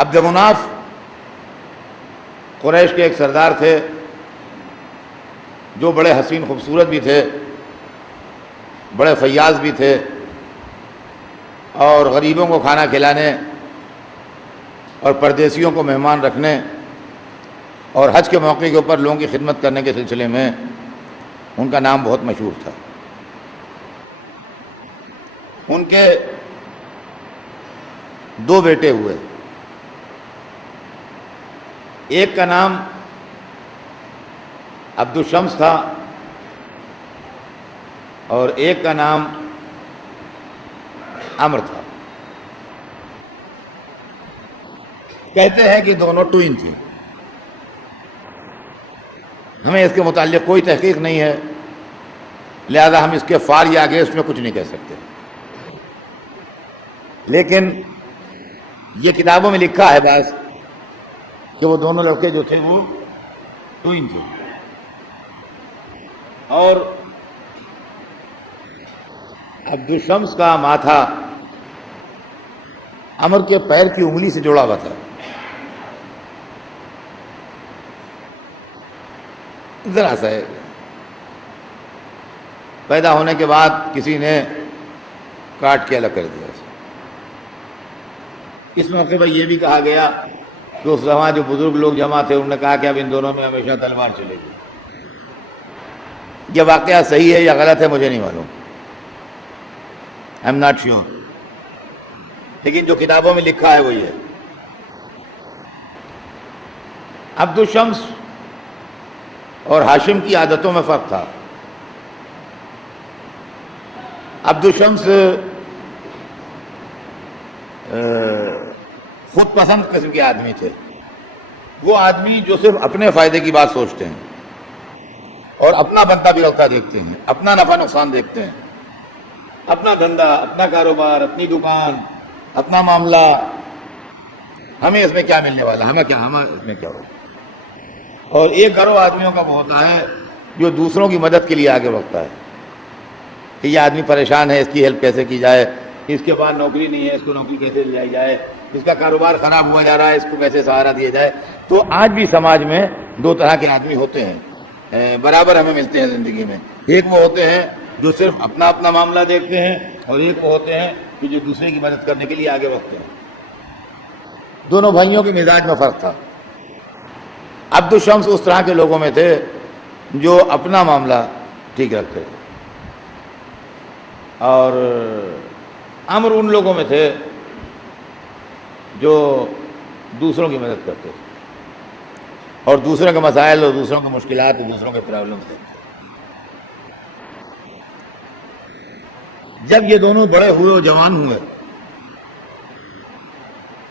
عبد مناف قریش کے ایک سردار تھے جو بڑے حسین خوبصورت بھی تھے، بڑے فیاض بھی تھے، اور غریبوں کو کھانا کھلانے اور پردیسیوں کو مہمان رکھنے اور حج کے موقع کے اوپر لوگوں کی خدمت کرنے کے سلسلے میں ان کا نام بہت مشہور تھا۔ ان کے دو بیٹے ہوئے، ایک کا نام عبد الشمس تھا اور ایک کا نام عمر تھا۔ کہتے ہیں کہ دونوں ٹوئن تھی، ہمیں اس کے متعلق کوئی تحقیق نہیں ہے، لہذا ہم اس کے فار یا اگینسٹ میں کچھ نہیں کہہ سکتے، لیکن یہ کتابوں میں لکھا ہے بعض کہ وہ دونوں لڑکے جو تھے وہ ٹوئن تھے، اور عبد الشمس کا ماتھا عمر کے پیر کی انگلی سے جڑا ہوا تھا۔ ذرا سا ہے، پیدا ہونے کے بعد کسی نے کاٹ کے الگ کر دیا۔ اس موقع پر یہ بھی کہا گیا کہ اس زمان جو بزرگ لوگ جمع تھے انہوں نے کہا کہ اب ان دونوں میں ہمیشہ تلوار چلے گی۔ یہ واقعہ صحیح ہے یا غلط ہے مجھے نہیں معلوم، آئی ایم ناٹ شیور، لیکن جو کتابوں میں لکھا ہے وہ یہ۔ عبد الشمس اور ہاشم کی عادتوں میں فرق تھا۔ عبد الشمس خود پسند قسم کے آدمی تھے، وہ آدمی جو صرف اپنے فائدے کی بات سوچتے ہیں اور اپنا بنتا بگڑتا دیکھتے ہیں، اپنا نفع نقصان دیکھتے ہیں، اپنا دھندا، اپنا کاروبار، اپنی دکان، اپنا معاملہ، ہمیں اس میں کیا ملنے والا، ہمیں اس میں کیا ہو۔ اور ایک گروہ آدمیوں کا وہ ہوتا ہے جو دوسروں کی مدد کے لیے آگے بڑھتا ہے کہ یہ آدمی پریشان ہے، اس کی ہیلپ کیسے کی جائے، اس کے بعد نوکری نہیں ہے، اس کو نوکری کیسے دلائی جائے، اس کا کاروبار خراب ہوا جا رہا ہے، اس کو کیسے سہارا دیا جائے۔ تو آج بھی سماج میں دو طرح کے آدمی ہوتے ہیں، برابر ہمیں ملتے ہیں زندگی میں۔ ایک وہ ہوتے ہیں جو صرف اپنا اپنا معاملہ دیکھتے ہیں، اور ایک وہ ہوتے ہیں کہ جو دوسرے کی مدد کرنے کے لیے آگے بڑھتے ہیں۔ دونوں بھائیوں کے مزاج میں فرق تھا۔ عبد الشمس اس طرح کے لوگوں میں تھے جو اپنا معاملہ ٹھیک رکھتے تھے، اور عمر ان لوگوں میں تھے جو دوسروں کی مدد کرتے تھے اور دوسروں کے مسائل اور دوسروں کے مشکلات اور دوسروں کے پرابلم تھے۔ جب یہ دونوں بڑے ہوئے اور جوان ہوئے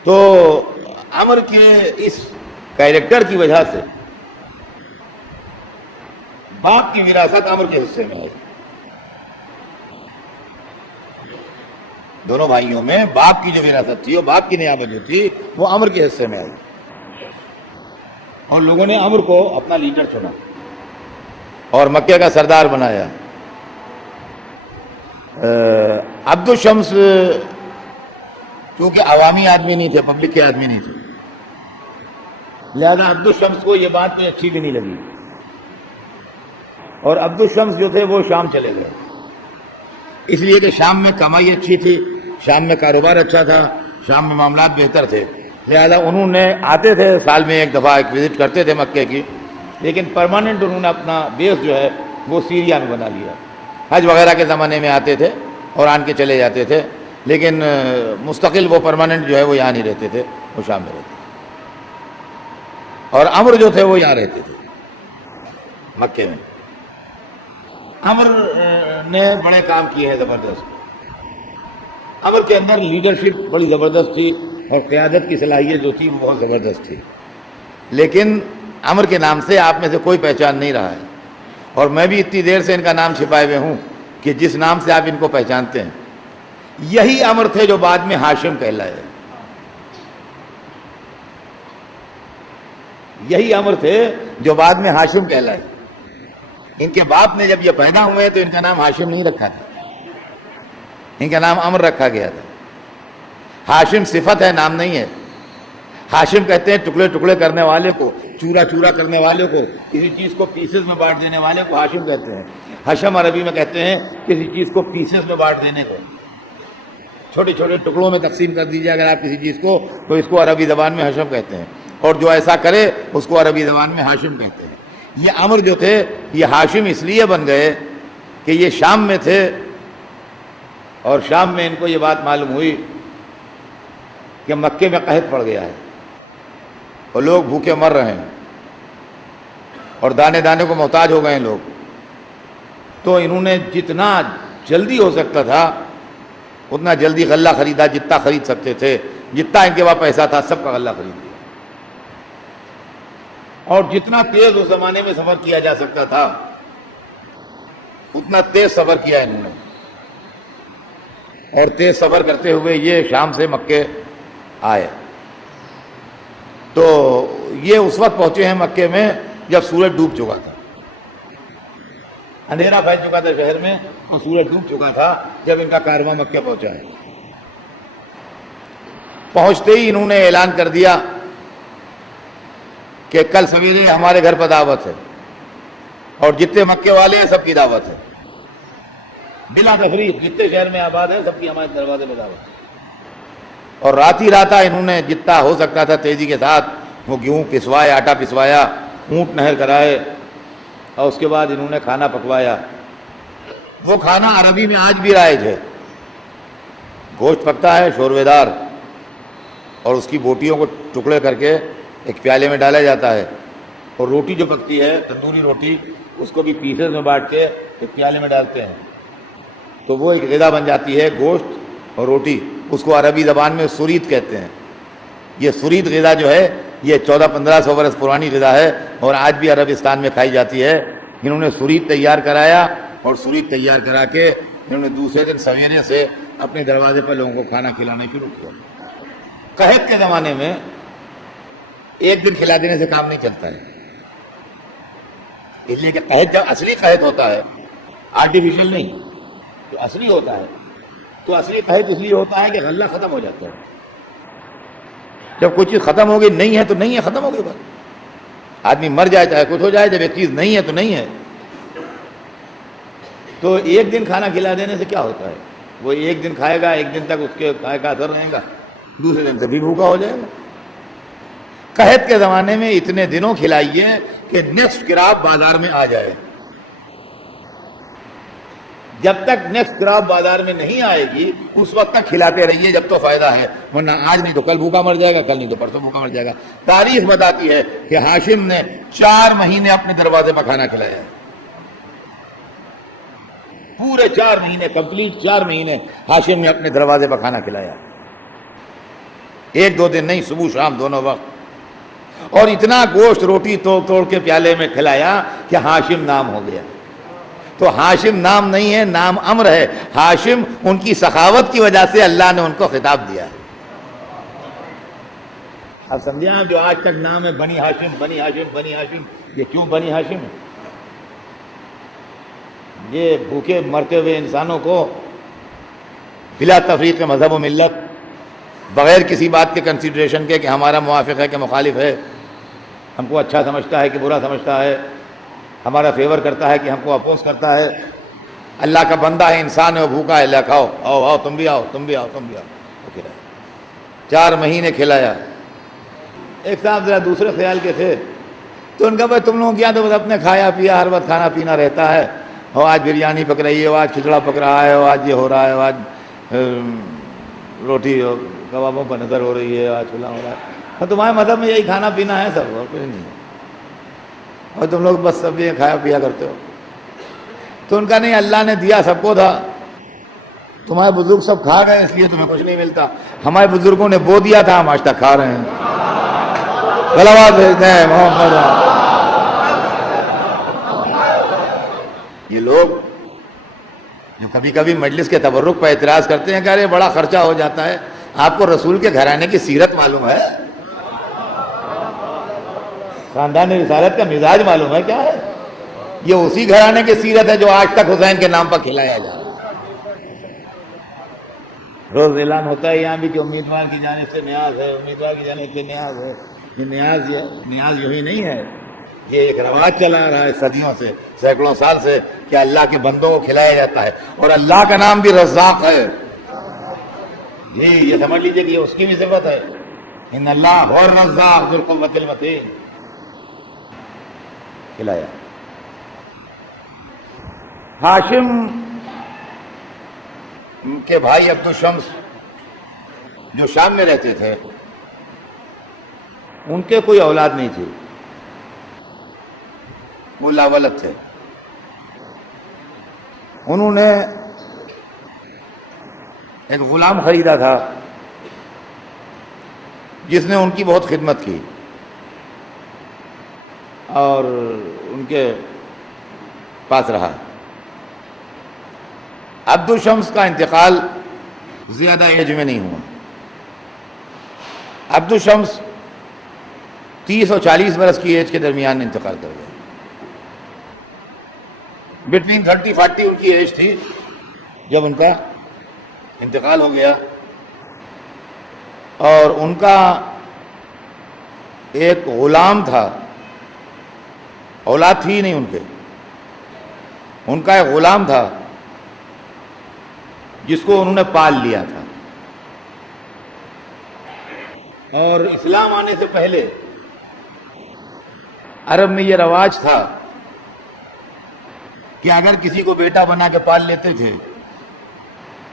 تو عمر کے اس کیریکٹر کی وجہ سے باپ کی وراثت عمر کے حصے میں آئی۔ دونوں بھائیوں میں باپ کی جو وراثت تھی، وہ باپ کی نیابت جو تھی، وہ عمر کے حصے میں آئی، اور لوگوں نے عمر کو اپنا لیڈر چنا اور مکے کا سردار بنایا۔ عبد الشمس کیونکہ عوامی آدمی نہیں تھے، پبلک کے آدمی نہیں تھے، لہذا عبد الشمس کو یہ بات کوئی اچھی بھی نہیں لگی، اور عبد الشمس جو تھے وہ شام چلے گئے، اس لیے کہ شام میں کمائی اچھی تھی، شام میں کاروبار اچھا تھا، شام میں معاملات بہتر تھے، لہذا انہوں نے آتے تھے سال میں ایک دفعہ ایک وزٹ کرتے تھے مکے کی، لیکن پرماننٹ انہوں نے اپنا بیس جو ہے وہ سیریا میں بنا لیا۔ حج وغیرہ کے زمانے میں آتے تھے اور آن کے چلے جاتے تھے، لیکن مستقل وہ پرماننٹ جو ہے وہ یہاں نہیں رہتے تھے، وہ شام میں رہتے تھے۔ اور عمر جو تھے وہ یہاں رہتے تھے مکے میں۔ عمر نے بڑے کام کیے ہیں زبردست، عمر کے اندر لیڈرشپ بڑی زبردست تھی اور قیادت کی صلاحیت جو تھی وہ بہت زبردست تھی، لیکن عمر کے نام سے آپ میں سے کوئی پہچان نہیں رہا ہے، اور میں بھی اتنی دیر سے ان کا نام چھپائے ہوئے ہوں کہ جس نام سے آپ ان کو پہچانتے ہیں یہی عمر تھے جو بعد میں ہاشم کہلائے، یہی عمر تھے جو بعد میں ہاشم کہلائے۔ ان کے باپ نے جب یہ پیدا ہوئے تو ان کا نام ہاشم نہیں رکھا تھا، ان کا نام عمر رکھا گیا تھا۔ ہاشم صفت ہے، نام نہیں ہے۔ ہاشم کہتے ہیں ٹکڑے ٹکڑے کرنے والے کو، چورا چورا کرنے والے کو، کسی چیز کو پیسز میں بانٹ دینے والے کو ہاشم کہتے ہیں۔ حشم عربی میں کہتے ہیں کسی چیز کو پیسز میں بانٹ دینے کو، چھوٹے چھوٹے ٹکڑوں میں تقسیم کر دیجیے اگر آپ کسی چیز کو، تو اس کو عربی زبان میں حشم کہتے ہیں، اور جو ایسا کرے اس کو عربی زبان میں ہاشم کہتے ہیں۔ یہ امر جو تھے یہ ہاشم اس لیے بن گئے کہ یہ شام میں تھے، اور شام میں ان کو یہ بات معلوم ہوئی کہ مکے میں قحط پڑ گیا ہے اور لوگ بھوکے مر رہے ہیں اور دانے دانے کو محتاج ہو گئے ہیں لوگ، تو انہوں نے جتنا جلدی ہو سکتا تھا اتنا جلدی غلہ خریدا، جتنا خرید سکتے تھے، جتنا ان کے پاس پیسہ تھا سب کا غلہ خرید لیا، اور جتنا تیز اس زمانے میں سفر کیا جا سکتا تھا اتنا تیز سفر کیا انہوں نے، اور تیز سفر کرتے ہوئے یہ شام سے مکے آئے۔ تو یہ اس وقت پہنچے ہیں مکے میں جب سورج ڈوب چکا تھا، اندھیرا پھیل چکا تھا شہر میں اور سورج ڈوب چکا تھا جب ان کا کارواں مکہ پہنچا ہے۔ پہنچتے ہی انہوں نے اعلان کر دیا کہ کل سویرے ہمارے گھر پر دعوت ہے، اور جتنے مکے والے ہیں سب کی دعوت ہے، بلا تفریق جتنے شہر میں آباد ہیں سب کی ہمارے دروازے میں دعوت ہے۔ اور رات ہی راتا انہوں نے جتنا ہو سکتا تھا تیزی کے ساتھ وہ گیہوں پسوائے، آٹا پسوایا، اونٹ نہر کرائے، اور اس کے بعد انہوں نے کھانا پکوایا۔ وہ کھانا عربی میں آج بھی رائج ہے، گوشت پکتا ہے شوربے دار، اور اس کی بوٹیوں کو ٹکڑے کر کے ایک پیالے میں ڈالا جاتا ہے، اور روٹی جو پکتی ہے تندوری روٹی اس کو بھی پیسز میں بانٹ کے ایک پیالے میں ڈالتے ہیں، تو وہ ایک غذا بن جاتی ہے، گوشت اور روٹی، اس کو عربی زبان میں سرید کہتے ہیں۔ یہ سرید غذا جو ہے یہ 1400-1500 برس پرانی غذا ہے اور آج بھی عربستان میں کھائی جاتی ہے۔ انہوں نے سرید تیار کرایا، اور سرید تیار کرا کے انہوں نے دوسرے دن سویرے سے اپنے دروازے پر لوگوں کو کھانا کھلانا شروع کیا۔ قحط کے زمانے میں ایک دن کھلا دینے سے کام نہیں چلتا ہے، اس لیے کہ قحط جب اصلی قحط ہوتا ہے، آرٹیفیشل نہیں، جو اصلی ہوتا ہے، تو اصلی قحط اس لیے ہوتا ہے کہ غلہ ختم ہو جاتا ہے۔ جب کوئی چیز ختم ہو گئی، نہیں ہے تو نہیں ہے، ختم ہو گئی بات، آدمی مر جائے چاہے کچھ ہو جائے، جب ایک چیز نہیں ہے تو نہیں ہے۔ تو ایک دن کھانا کھلا دینے سے کیا ہوتا ہے، وہ ایک دن کھائے گا، ایک دن تک اس کے کھائے کا اثر رہے گا، دوسرے دن سے بھی بھوکا ہو جائے گا۔ قحط کے زمانے میں اتنے دنوں کھلائیے کہ نیکسٹ کراپ بازار میں آ جائے۔ جب تک نیکسٹ کراپ بازار میں نہیں آئے گی اس وقت تک کھلاتے رہیے جب تو فائدہ ہے، ورنہ آج نہیں تو کل بھوکا مر جائے گا، کل نہیں تو پرسوں بھوکا مر جائے گا۔ تاریخ بتاتی ہے کہ ہاشم نے 4 مہینے اپنے دروازے پر کھانا کھلایا، پورے 4 مہینے، کمپلیٹ 4 مہینے ہاشم نے اپنے دروازے پر کھانا کھلایا، 1-2 دن نہیں، صبح شام دونوں وقت، اور اتنا گوشت روٹی توڑ توڑ کے پیالے میں کھلایا کہ ہاشم نام ہو گیا۔ تو ہاشم نام نہیں ہے، نام امر ہے۔ ہاشم ان کی سخاوت کی وجہ سے اللہ نے ان کو خطاب دیا۔ اب سمجھے آپ، جو آج تک نام ہے بنی ہاشم، بنی ہاشم، بنی ہاشم، یہ کیوں بنی ہاشم ہے؟ یہ بھوکے مرتے ہوئے انسانوں کو بلا تفریق مذہب و ملت، بغیر کسی بات کے کنسیڈریشن کے کہ ہمارا موافق ہے کہ مخالف ہے، ہم کو اچھا سمجھتا ہے کہ برا سمجھتا ہے، ہمارا فیور کرتا ہے کہ ہم کو اپوز کرتا ہے، اللہ کا بندہ ہے، انسان ہے، وہ بھوکا ہے، اللہ کھاؤ، آؤ آؤ، تم بھی آؤ، تم بھی آؤ، تم بھی آؤ، 4 مہینے کھلایا۔ ایک صاحب ذرا دوسرے خیال کے تھے، تو ان کا بھائی تم لوگوں کیا تو بس اپنے کھایا پیا، ہر وقت کھانا پینا رہتا ہے، اور آج بریانی پک رہی ہے، آج کھچڑا پک رہا ہے، آج یہ ہو رہا ہے، آج روٹی کبابوں پر نظر ہو رہی ہے، آج کھلا ہو رہا ہے، تمہارے مذہب میں یہی کھانا پینا ہے سب، اور کچھ نہیں ہے، اور تم لوگ بس سب یہ کھایا پیا کرتے ہو۔ تو ان کا نہیں، اللہ نے دیا سب کو تھا، تمہارے بزرگ سب کھا گئے اس لیے تمہیں کچھ نہیں ملتا، ہمارے بزرگوں نے وہ دیا تھا، ہم آج تک کھا رہے ہیں۔ صلوات بھیجتے ہیں محمد۔ یہ لوگ جو کبھی کبھی مجلس کے تبرک پر اعتراض کرتے ہیں کہ ارے بڑا خرچہ ہو جاتا ہے، آپ کو رسول کے گھرانے کی سیرت معلوم ہے؟ خاندان رسالت کا مزاج معلوم ہے کیا ہے؟ یہ اسی گھرانے کی سیرت ہے جو آج تک حسین کے نام پر کھلایا جا رہا ہے۔ روز اعلان ہوتا ہے یہاں بھی کہ امیدوار کی جانب سے نیاز ہے، امیدوار کی جانب سے نیاز ہے. یہ نیاز یہی نہیں ہے، یہ ایک رواج چلا آ رہا ہے صدیوں سے، سینکڑوں سال سے، کہ اللہ کے بندوں کو کھلایا جاتا ہے. اور اللہ کا نام بھی رزاق ہے. یہ سمجھ لیجئے کہ یہ اس کی بھی صفت ہے. ان اللہ اور رزاق ذو القوۃ المتین. کھلایا. ہاشم کے بھائی عبد الشمس جو شام میں رہتے تھے، ان کے کوئی اولاد نہیں تھی، وہ لاولد تھے. انہوں نے ایک غلام خریدا تھا جس نے ان کی بہت خدمت کی اور ان کے پاس رہا. عبد الشمس کا انتقال زیادہ ایج میں نہیں ہوا. عبد الشمس 30 اور 40 برس کی ایج کے درمیان انتقال کر گئے. بٹوین 30-40 ان کی ایج تھی جب ان کا انتقال ہو گیا. اور ان کا ایک غلام تھا، اولاد تھی نہیں ان کے. ان کا ایک غلام تھا جس کو انہوں نے پال لیا تھا. اور اسلام آنے سے پہلے عرب میں یہ رواج تھا کہ اگر کسی کو بیٹا بنا کے پال لیتے تھے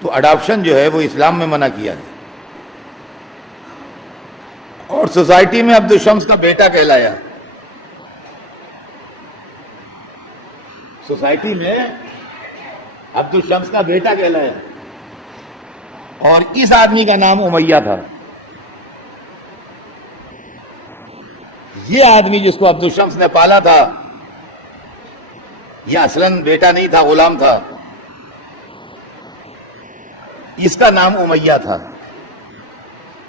تو اڈاپشن جو ہے وہ اسلام میں منع کیا ہے. اور سوسائٹی میں عبد الشمس کا بیٹا کہلایا. سوسائٹی میں عبد الشمس کا بیٹا کہلایا. اور اس آدمی کا نام امیہ تھا. یہ آدمی جس کو عبد الشمس نے پالا تھا یہ اصلاً بیٹا نہیں تھا، غلام تھا. اس کا نام امیہ تھا،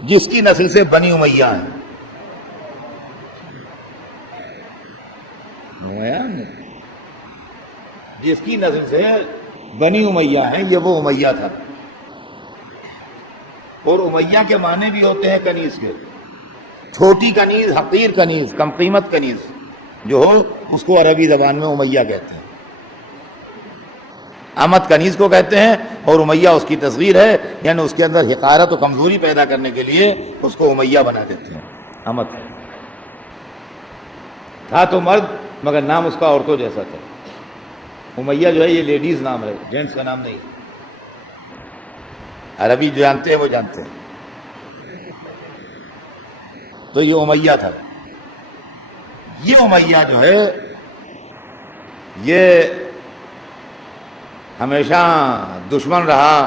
جس کی نسل سے بنی امیہ ہیں. جس کی نسل سے بنی امیہ ہیں یہ وہ امیہ تھا. اور امیہ کے معنی بھی ہوتے ہیں کنیز کے. چھوٹی کنیز، حقیر کنیز، کم قیمت کنیز جو ہو اس کو عربی زبان میں امیہ کہتے ہیں. امت کنیز کو کہتے ہیں اور امیہ اس کی تصغیر ہے، یعنی اس کے اندر حقارت و کمزوری پیدا کرنے کے لیے اس کو امیہ بنا دیتے ہیں. امت تھا تو مرد مگر نام اس کا عورتوں جیسا تھا. امیہ جو ہے یہ لیڈیز نام ہے، جینٹس کا نام نہیں. عربی جو جانتے ہیں وہ جانتے ہیں. تو یہ امیہ تھا. یہ امیہ جو ہے یہ ہمیشہ دشمن رہا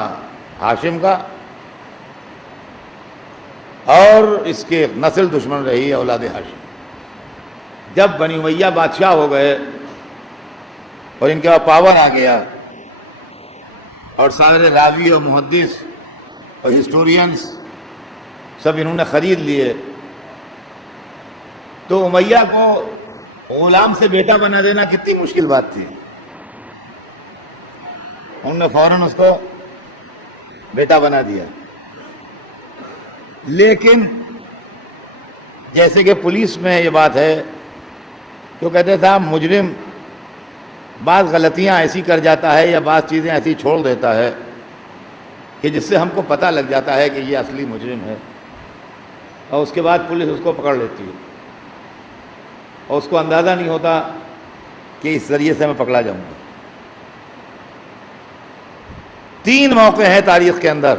ہاشم کا، اور اس کے نسل دشمن رہی اولاد ہاشم. جب بنی امیہ بادشاہ ہو گئے اور ان کے پاس پاور آ گیا اور سارے راوی اور محدث اور ہسٹورینز سب انہوں نے خرید لیے، تو امیہ کو غلام سے بیٹا بنا دینا کتنی مشکل بات تھی. انہوں نے فوراً اس کو بیٹا بنا دیا. لیکن جیسے کہ پولیس میں یہ بات ہے تو کہتے تھا مجرم بعض غلطیاں ایسی کر جاتا ہے یا بعض چیزیں ایسی چھوڑ دیتا ہے کہ جس سے ہم کو پتہ لگ جاتا ہے کہ یہ اصلی مجرم ہے، اور اس کے بعد پولیس اس کو پکڑ لیتی ہے اور اس کو اندازہ نہیں ہوتا کہ اس ذریعے سے میں پکڑا جاؤں گا. 3 موقع ہیں تاریخ کے اندر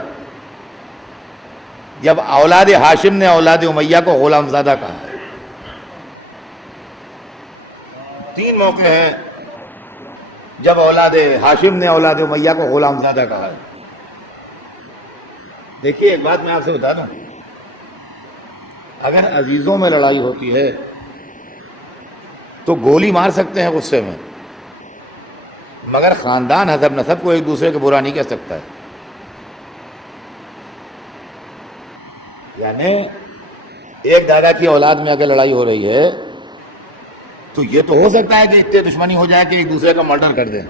جب اولاد ہاشم نے اولاد امیہ کو غلام زادہ کہا ہے. 3 موقع ہیں جب اولاد ہاشم نے اولاد امیہ کو غلام زادہ کہا ہے. دیکھیے ایک بات میں آپ سے بتا دوں، اگر عزیزوں میں لڑائی ہوتی ہے تو گولی مار سکتے ہیں غصے میں، مگر خاندان حسب نسب کو ایک دوسرے کے برا نہیں کہہ سکتا ہے. یعنی ایک دادا کی اولاد میں اگر لڑائی ہو رہی ہے تو یہ تو ہو سکتا ہے کہ اتنے دشمنی ہو جائے کہ ایک دوسرے کا مرڈر کر دیں،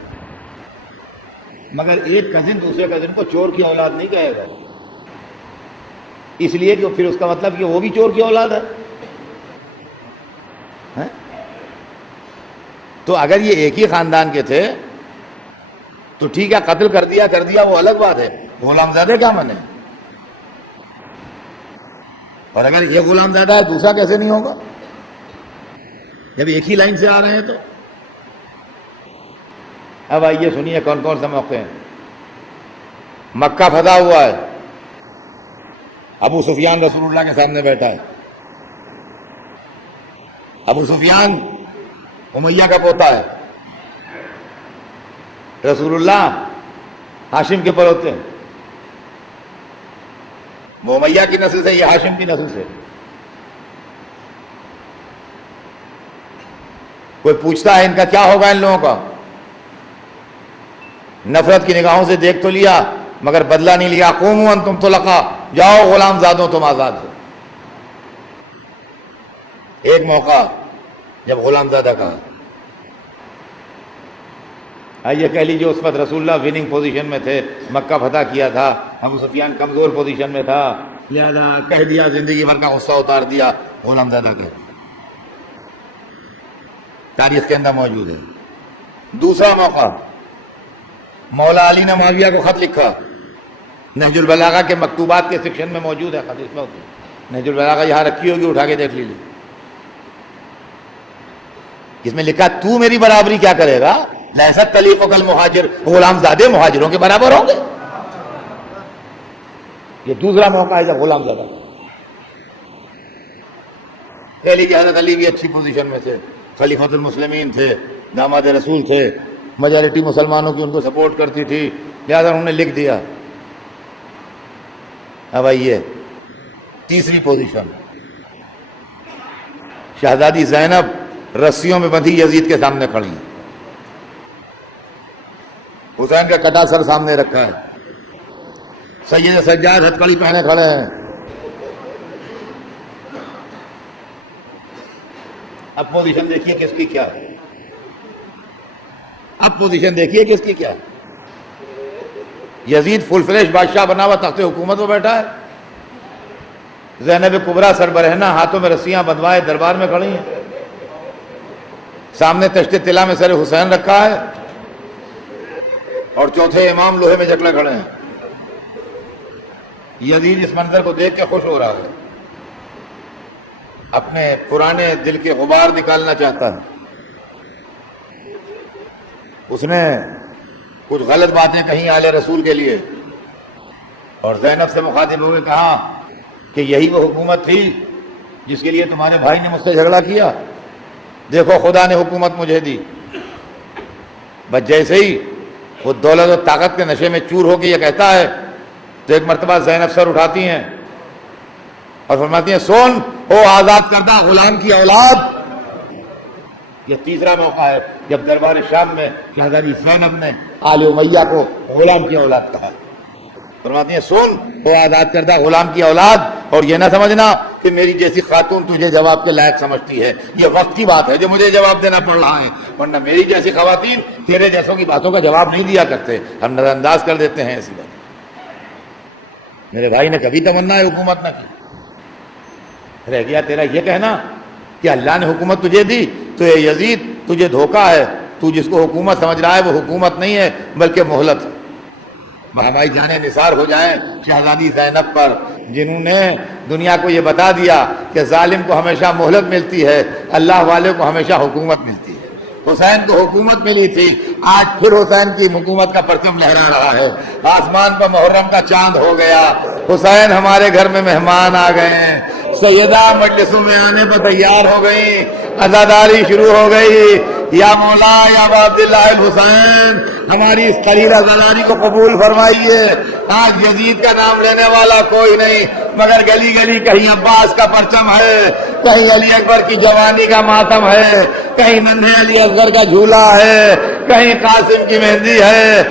مگر ایک کزن دوسرے کزن کو چور کی اولاد نہیں کہے گا. اس لیے کہ پھر اس کا مطلب کہ وہ بھی چور کی اولاد ہے. تو اگر یہ ایک ہی خاندان کے تھے تو ٹھیک ہے، قتل کر دیا وہ الگ بات ہے، غلام زادے کیا مانے؟ اور اگر یہ غلام زادہ ہے دوسرا کیسے نہیں ہوگا جب ایک ہی لائن سے آ رہے ہیں؟ تو اب آئیے سنیے کون کون سے موقع ہیں. مکہ فتح ہوا ہے، ابو سفیان رسول اللہ کے سامنے بیٹھا ہے. ابو سفیان امیہ کا پوتا ہے، رسول اللہ ہاشم کے پڑوتے ہیں. وہ امیہ کی نسل سے، یہ ہاشم کی نسل سے. کوئی پوچھتا ہے ان کا کیا ہوگا؟ ان لوگوں کا نفرت کی نگاہوں سے دیکھ تو لیا مگر بدلہ نہیں لیا. قوموا انتم طلقاء، جاؤ غلام زادوں تم آزاد ہو. ایک موقع جب غلام زادہ کہا. آئیے کہہ لیجیے اس وقت رسول اللہ وننگ پوزیشن میں تھے، مکہ فتح کیا تھا، ابو سفیان کمزور پوزیشن میں تھا، لہذا کہہ دیا، زندگی بھر کا غصہ اتار دیا غلام زادہ کا. تاریخ کے اندر موجود ہے. دوسرا موقع، مولا علی نے معاویہ کو خط لکھا. نہج البلاغہ کے مکتوبات کے سیکشن میں موجود ہے خط. اس میں نہج البلاغہ یہاں رکھی ہوگی، اٹھا کے دیکھ لیجیے. اس میں لکھا تو میری برابری کیا کرے گا؟ لیست تلیقک المہاجر، غلام زادے مہاجروں کے برابر ہوں گے. یہ دوسرا موقع ہے جب غلام زادہ. کہہ لیجیے حضرت علی بھی اچھی پوزیشن میں تھے، خلیفۃ المسلمین تھے، داماد رسول تھے، میجارٹی مسلمانوں کی ان کو سپورٹ کرتی تھی، لہذا انہوں نے لکھ دیا. اب آئیے تیسری پوزیشن، شہزادی زینب رسیوں میں بندھی یزید کے سامنے کھڑی ہیں. حسین کا کٹا سر سامنے رکھا ہے، سید سجاد ہتھکڑی پہنے کھڑے ہیں. اب پوزیشن دیکھیے کس کی کیا ہے. اب پوزیشن دیکھیے کس کی کیا ہے. یزید فل فلیش بادشاہ بنا ہوا تخت حکومت میں بیٹھا ہے. زینب کبریٰ سربرہنہ ہاتھوں میں رسیاں بندھوائے دربار میں کھڑی ہیں. سامنے تشت طلا میں سر حسین رکھا ہے اور چوتھے امام لوہے میں جکڑے کھڑے ہیں. یزید اس منظر کو دیکھ کے خوش ہو رہا ہے، اپنے پرانے دل کے غبار نکالنا چاہتا ہے. اس نے کچھ غلط باتیں کہیں آل رسول کے لیے اور زینب سے مخاطب ہوئے کہا کہ یہی وہ حکومت تھی جس کے لیے تمہارے بھائی نے مجھ سے جھگڑا کیا. دیکھو خدا نے حکومت مجھے دی. بس جیسے ہی وہ دولت و طاقت کے نشے میں چور ہو کے یہ کہتا ہے تو ایک مرتبہ زینب سر اٹھاتی ہیں اور فرماتی ہیں سن او آزاد کردہ غلام کی اولاد. یہ تیسرا موقع ہے جب دربار شام میں شہزادی زینب نے آل امیہ کو غلام کی اولاد کہا. فرماتی ہیں سن او آزاد کردہ غلام کی اولاد، اور یہ نہ سمجھنا کہ میری جیسی خاتون تجھے جواب کے لائق سمجھتی ہے. یہ وقت کی بات ہے جو مجھے جواب دینا پڑ رہا ہے، ورنہ میری جیسی خواتین تیرے جیسوں کی باتوں کا جواب نہیں دیا کرتے، ہم نظر انداز کر دیتے ہیں. ایسی بات میرے بھائی نے کبھی تمنا حکومت نہ کی. رہ گیا تیرا یہ کہنا کہ اللہ نے حکومت تجھے دی تو اے یزید تجھے دھوکہ ہے، تو جس کو حکومت سمجھ رہا ہے وہ حکومت نہیں ہے بلکہ مہلت ہے. ہماری جانیں نثار ہو جائیں شہزادی زینب پر، جنہوں نے دنیا کو یہ بتا دیا کہ ظالم کو ہمیشہ مہلت ملتی ہے، اللہ والے کو ہمیشہ حکومت ملتی ہے. حسین کو حکومت ملی تھی، آج پھر حسین کی حکومت کا پرچم لہرا رہا ہے. آسمان پر محرم کا چاند ہو گیا، حسین ہمارے گھر میں مہمان آ گئے ہیں. سیدہ مجلسوں میں آنے پر تیار ہو گئی، عزاداری شروع ہو گئی. یا مولا یا عبداللہ الحسین، ہماری اس قلیل عزاداری کو قبول فرمائیے. آج یزید کا نام لینے والا کوئی نہیں، مگر گلی گلی کہیں عباس کا پرچم ہے، کہیں علی اکبر کی جوانی کا ماتم ہے، کہیں ننھے علی اصغر کا جھولا ہے، کہیں قاسم کی مہندی ہے.